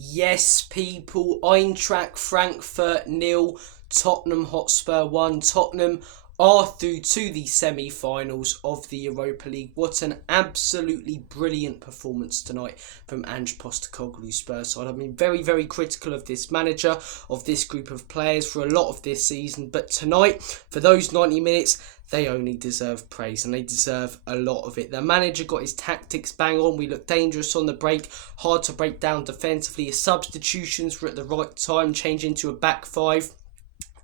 Yes, people. Eintracht Frankfurt 0, Tottenham Hotspur 1. Tottenham are through to the semi-finals of the Europa League. What an absolutely brilliant performance tonight from Ange Postecoglou's Spurs side. I've been very, very critical of this manager, of this group of players for a lot of this season. But tonight, for those 90 minutes, they only deserve praise, and they deserve a lot of it. The manager got his tactics bang on. We looked dangerous on the break, hard to break down defensively. His substitutions were at the right time, changing to a back five,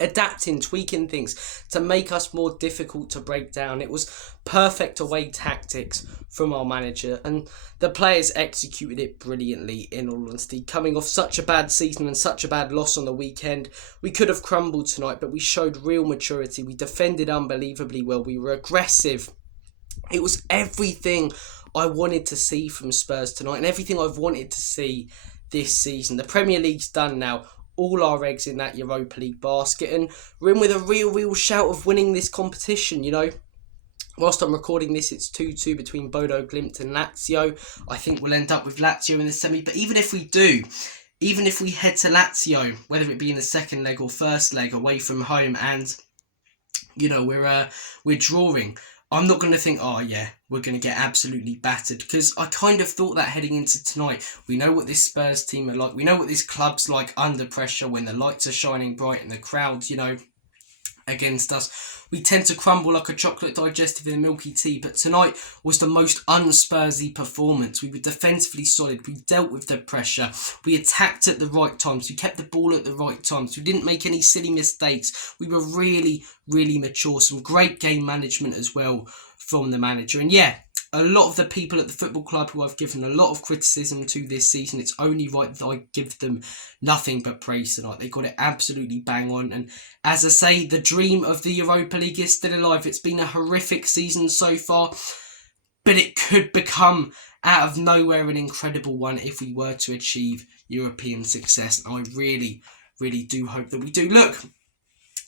adapting, tweaking things to make us more difficult to break down. It was perfect away tactics from our manager, and the players executed it brilliantly, in all honesty. Coming off such a bad season and such a bad loss on the weekend, we could have crumbled tonight, but we showed real maturity. We defended unbelievably well. We were aggressive. It was everything I wanted to see from Spurs tonight, and everything I've wanted to see this season. The Premier League's done now. All our eggs in that Europa League basket, and we're in with a real shout of winning this competition, you know. Whilst I'm recording this, it's 2-2 between Bodo Glimt and Lazio. I think we'll end up with Lazio in the semi, but even if we do, even if we head to Lazio, whether it be in the second leg or first leg away from home, and, you know, we're drawing, I'm not going to think, oh yeah, we're going to get absolutely battered, because I kind of thought that heading into tonight. We know what this Spurs team are like. We know what this club's like under pressure when the lights are shining bright and the crowds, you know, against us. We tend to crumble like a chocolate digestive in a milky tea, but tonight was the most un-Spursy performance. We were defensively solid. We dealt with the pressure. We attacked at the right times. We kept the ball at the right times. We didn't make any silly mistakes. We were really mature. Some great game management as well from the manager. And yeah, a lot of the people at the football club who I've given a lot of criticism to this season, it's only right that I give them nothing but praise tonight. They got it absolutely bang on. And as I say, the dream of the Europa League is still alive. It's been a horrific season so far, but it could become, out of nowhere, an incredible one if we were to achieve European success. And I really do hope that we do. Look,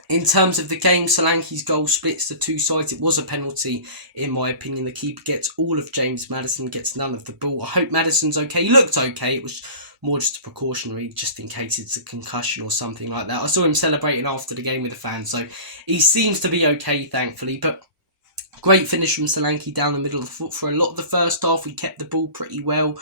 in terms of the game, Solanke's goal splits the two sides. It was a penalty, in my opinion. The keeper gets all of James Maddison, gets none of the ball. I hope Maddison's okay. He looked okay. It was more just a precautionary, just in case it's a concussion or something like that. I saw him celebrating after the game with the fans, so he seems to be okay, thankfully. But great finish from Solanke down the middle of the foot. For a lot of the first half, we kept the ball pretty well,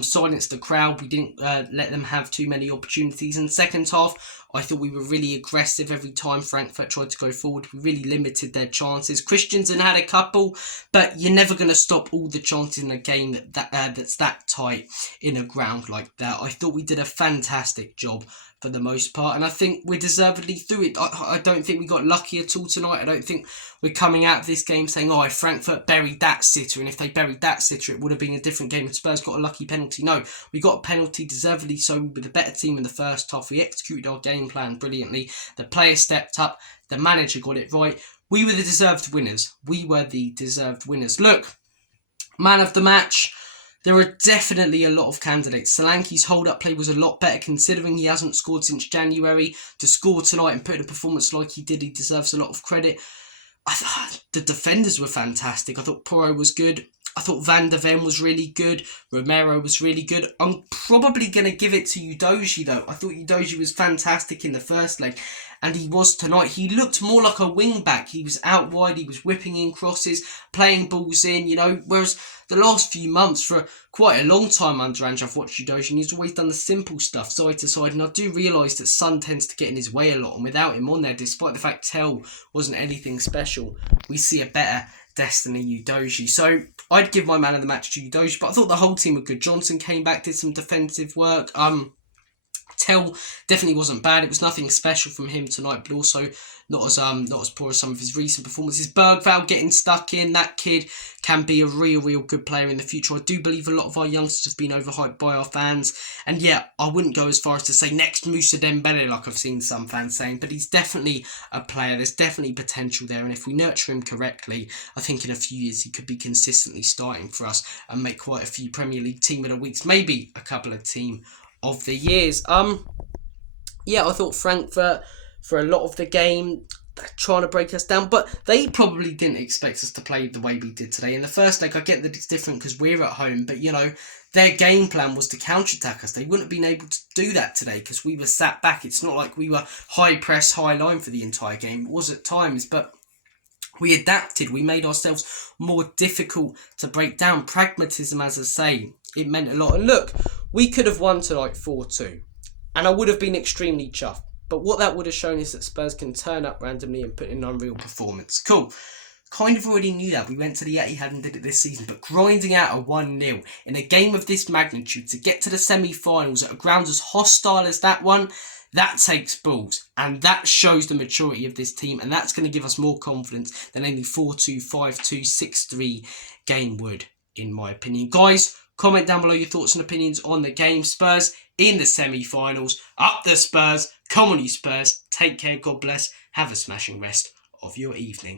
silenced the crowd. We didn't let them have too many opportunities. In the second half, I thought we were really aggressive every time Frankfurt tried to go forward. We really limited their chances. Christensen had a couple, but you're never going to stop all the chances in a game that's that tight in a ground like that. I thought we did a fantastic job for the most part, and I think we're deservedly through it. I don't think we got lucky at all tonight. I don't think we're coming out of this game saying, oh, if Frankfurt buried that sitter, and if they buried that sitter, it would have been a different game and Spurs got a lucky penalty. No, we got a penalty deservedly so. We were the better team in the first half. We executed our game plan brilliantly. The players stepped up. The manager got it right. We were the deserved winners. Look, man of the match. There are definitely a lot of candidates. Solanke's hold-up play was a lot better, considering he hasn't scored since January. To score tonight and put in a performance like he did, he deserves a lot of credit. I thought the defenders were fantastic. I thought Porro was good. I thought Van der Ven was really good. Romero was really good. I'm probably going to give it to Udogie, though. I thought Udogie was fantastic in the first leg, and he was tonight. He looked more like a wing-back. He was out wide. He was whipping in crosses, playing balls in, you know, whereas the last few months, for quite a long time under Ange, I've watched Udogie, and he's always done the simple stuff, side to side, and I do realise that Son tends to get in his way a lot, and without him on there, despite the fact Tell wasn't anything special, we see a better Destiny Udogie. So I'd give my man of the match to Udogie, but I thought the whole team were good. Johnson came back, did some defensive work. Tell definitely wasn't bad. It was nothing special from him tonight, but also not as poor as some of his recent performances. Bergvall getting stuck in. That kid can be a real good player in the future. I do believe a lot of our youngsters have been overhyped by our fans. And yeah, I wouldn't go as far as to say next Moussa Dembele, like I've seen some fans saying, but he's definitely a player. There's definitely potential there, and if we nurture him correctly, I think in a few years he could be consistently starting for us and make quite a few Premier League team of the weeks, maybe a couple of team of the years. Yeah, I thought Frankfurt, for a lot of the game, trying to break us down, but they probably didn't expect us to play the way we did today. In the first leg, I get that it's different because we're at home, but you know, their game plan was to counter-attack us. They wouldn't have been able to do that today because we were sat back. It's not like we were high press, high line for the entire game. It was at times, but we adapted. We made ourselves more difficult to break down. Pragmatism, as I say, it meant a lot. And look, we could have won tonight 4-2, and I would have been extremely chuffed. But what that would have shown is that Spurs can turn up randomly and put in an unreal performance. Cool. Kind of already knew that. We went to the Etihad and did it this season. But grinding out a 1-0 in a game of this magnitude to get to the semi-finals at a ground as hostile as that one, that takes balls. And that shows the maturity of this team. And that's going to give us more confidence than any 4-2, 5-2, 6-3 game would, in my opinion. Guys, comment down below your thoughts and opinions on the game. Spurs in the semi-finals. Up the Spurs. Come on, you Spurs. Take care. God bless. Have a smashing rest of your evening.